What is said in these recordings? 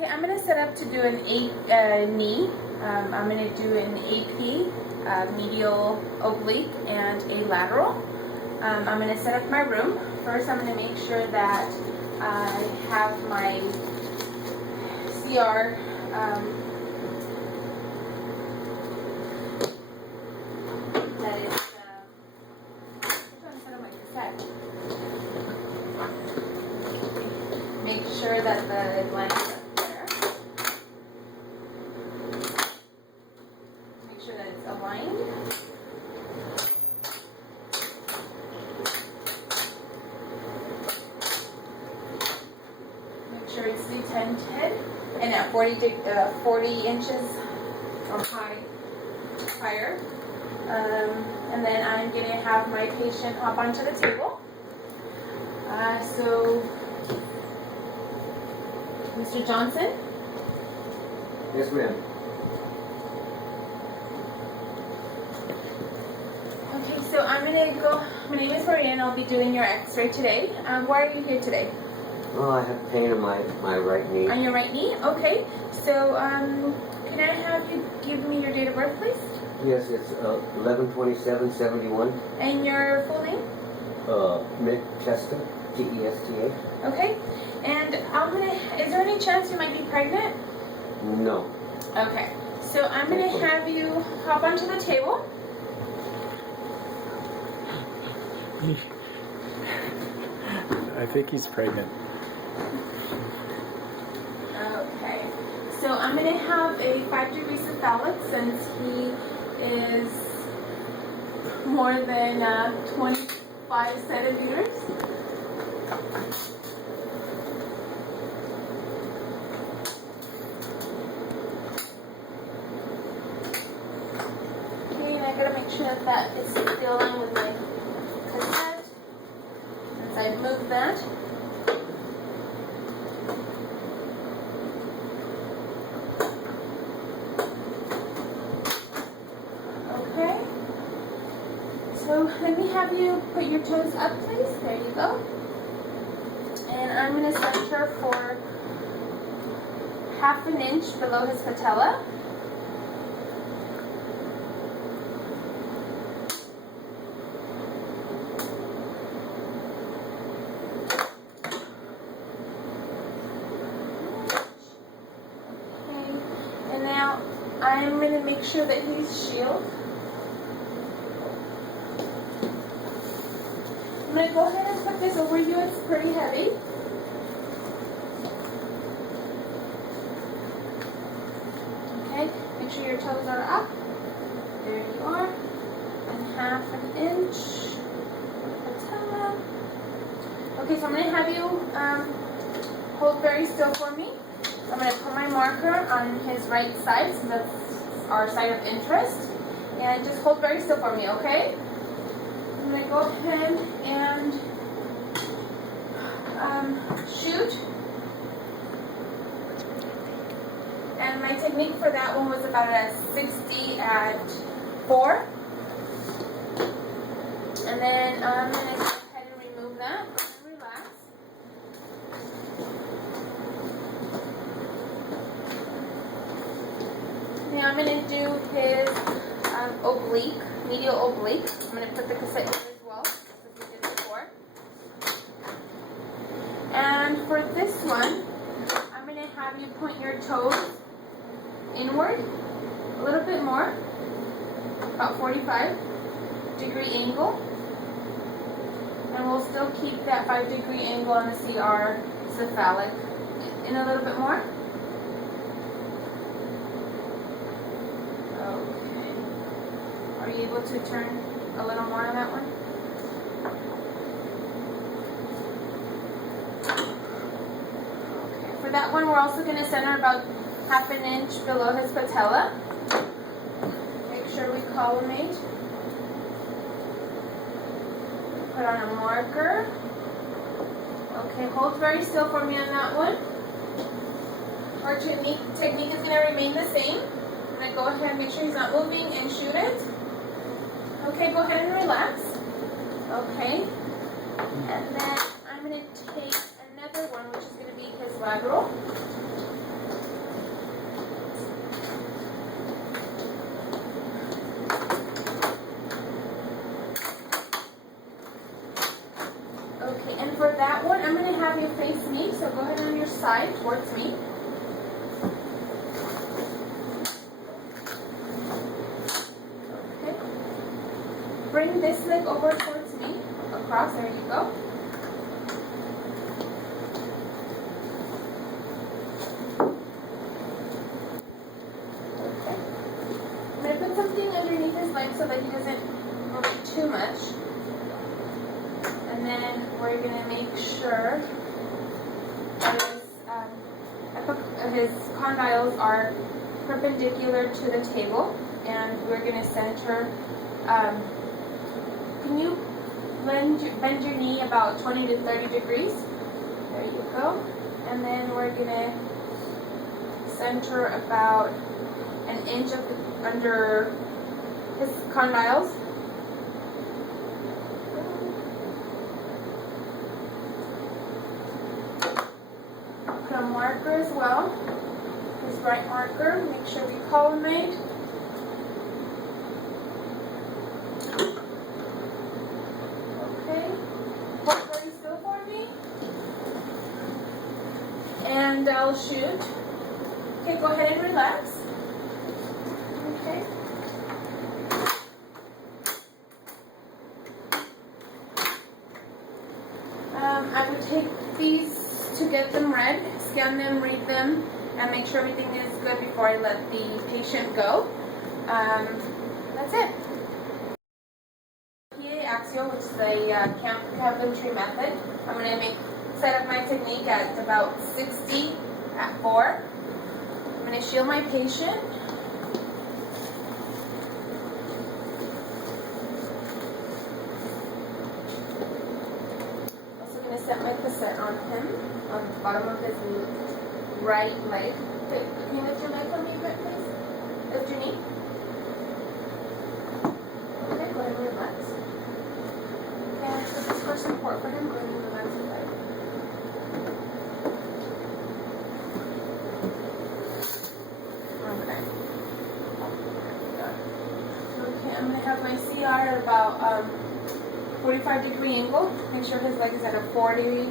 Okay, I'm going to set up to do an knee. I'm going to do an AP, medial oblique, and a lateral. I'm going to set up my room. First, I'm going to make sure that I have my CR that is, I'm trying to set up my cassette. Make sure that the lines are there. Make sure that it's aligned. Make sure it's detented and at 40 inches or higher. And then I'm going to have my patient hop onto the table. So, Mr. Johnson? Yes, ma'am. Okay, so I'm going to go. My name is Maria and I'll be doing your x-ray today. Why are you here today? Well, I have pain in my right knee. On your right knee? Okay. So, can I have you give me your date of birth, please? Yes, it's 11/27/71. And your full name? Mick Testa, Testa. Okay. And is there any chance you might be pregnant? No. Okay. So I'm going to have you hop onto the table. I think he's pregnant. Okay. So I'm going to have a 5-degree cephalic since he is more than 25 centimeters. Okay, and I gotta make sure that it's still aligned with my cassette. Since I moved that. Okay. So let me have you put your toes up, please. There you go. And I'm going to center for 1/2 inch below his patella. Okay. And now I'm going to make sure that he's shielded. I'm going to go ahead and put this over you. It's pretty heavy. Okay, make sure your toes are up. There you are. And 1/2 inch. Patella. Okay, so I'm going to have you hold very still for me. I'm going to put my marker on his right side, so that's our side of interest. And just hold very still for me, okay? I'm going to go ahead and shoot. And my technique for that one was about a 60 at 4. And then I'm going to go ahead and remove that and relax. Now I'm going to do his oblique, medial oblique. I'm going to put the cassette in as well, as we did before. And for this one, I'm going to have you point your toes inward a little bit more, about 45-degree angle. And we'll still keep that 5-degree angle on the CR cephalic. In a little bit more. Okay. Are you able to turn a little more on that one? Okay. For that one, we're also going to center about 1/2 inch below his patella. Make sure we collimate. Put on a marker. Okay, hold very still for me on that one. Our technique is going to remain the same. I'm going to go ahead and make sure he's not moving and shoot it. Okay, go ahead and relax. Okay. And then I'm going to take another one, which is going to be his lateral. side towards me. Okay. Bring this leg over towards me. Across, there you go. Okay. I'm going to put something underneath his leg so that he doesn't move it too much. And then we're going to make sure that his condyles are perpendicular to the table. And we're going to center, can you bend your knee about 20 to 30 degrees? There you go. And then we're going to center about an inch under his condyles. Put a marker as well. His right marker. Make sure we collimate. Okay. Hold very still for me. And I'll shoot. Okay, go ahead and relax. Okay. I would take these to get them read, scan them, read them, and make sure everything is good before I let the patient go. That's it. PA axial, which is the Coventry method. I'm going to set up my technique at about 60 at 4. I'm going to shield my patient. Also going to set my cassette on him, on the bottom of his right leg. Can you lift your leg for me, Britt, please? Lift your knee. Okay, go ahead and relax. And put this for support for him. Go ahead and relax your leg. Okay. Okay, I'm going to have my CR at about 45-degree angle. Make sure his leg is at a 40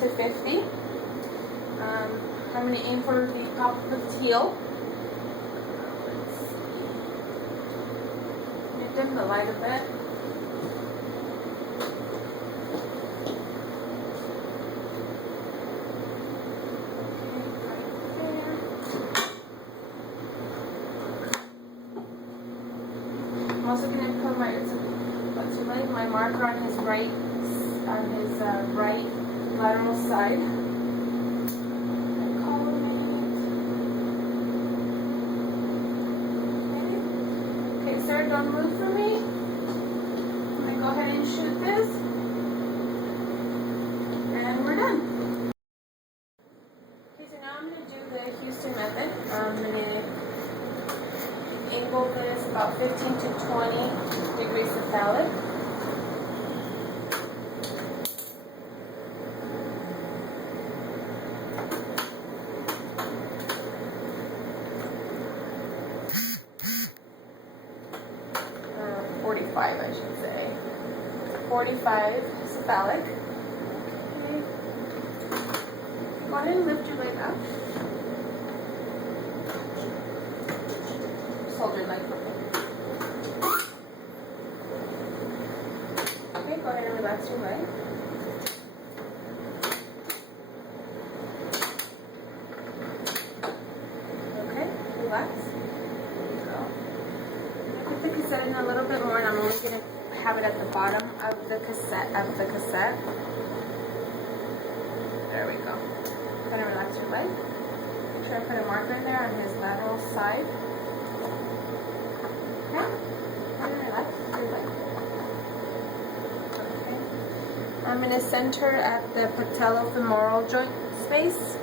to 50. I'm going to aim for the top of his heel. Let's see. I'm going to dim the light a bit. I'm also going to put my marker on his right lateral side. Okay, sir, don't move for me. I'm going to go ahead and shoot this. And we're done. Okay, so now I'm going to do the Houston method. I'm going to angle this about 15 to 20 degrees cephalic. I should say. 45 cephalic. Okay. Go ahead and lift your leg up. Just hold your leg for me. Okay, go ahead and relax your leg. Okay, relax. Put the cassette in a little bit more, and I'm only going to have it at the bottom of the cassette. There we go. I'm going to relax your leg. Make sure I put a marker in there on his lateral side. Okay. And relax your leg. Okay. I'm going to center at the patellofemoral joint space.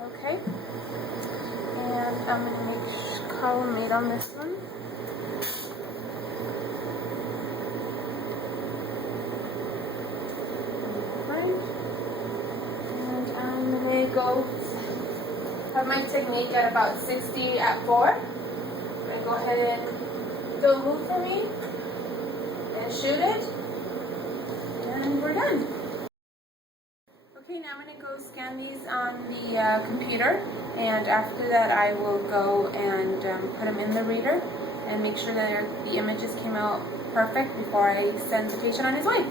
Okay, and I'm going to make collimate on this one. go have my technique at about 60 at 4. And go ahead and don't move for me and shoot it, and we're done. Okay, now I'm going to go scan these on the computer, and after that I will go and put them in the reader and make sure that the images came out perfect before I send the patient on his way.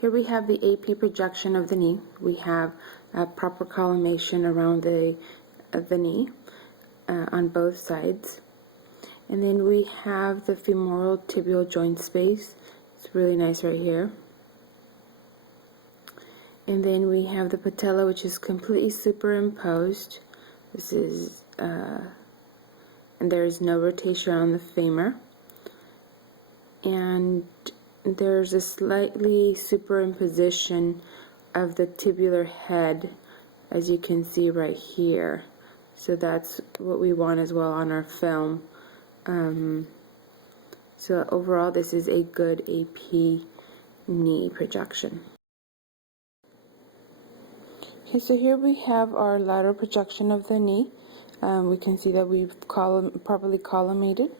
Here we have the AP projection of the knee. We have a proper collimation around the knee on both sides. And then we have the femoral tibial joint space. It's really nice right here. And then we have the patella, which is completely superimposed. This is, and there is no rotation on the femur. And there's a slightly superimposition of the tibular head, as you can see right here. So that's what we want as well on our film. So overall, this is a good AP knee projection. Okay, so here we have our lateral projection of the knee. We can see that we've properly collimated,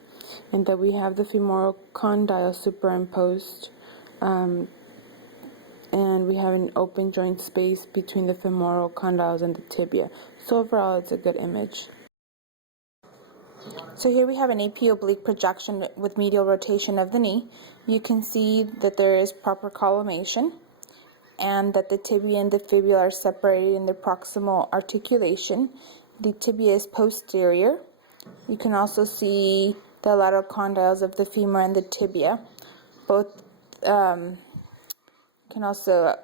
and that we have the femoral condyle superimposed, and we have an open joint space between the femoral condyles and the tibia. So overall, it's a good image. So here we have an AP oblique projection with medial rotation of the knee. You can see that there is proper collimation, and that the tibia and the fibula are separated in the proximal articulation. The tibia is posterior. You can also see the lateral condyles of the femur and the tibia. Both can also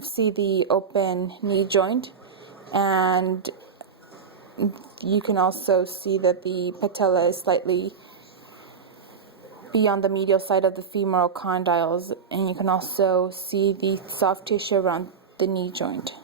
see the open knee joint, and you can also see that the patella is slightly beyond the medial side of the femoral condyles, and you can also see the soft tissue around the knee joint.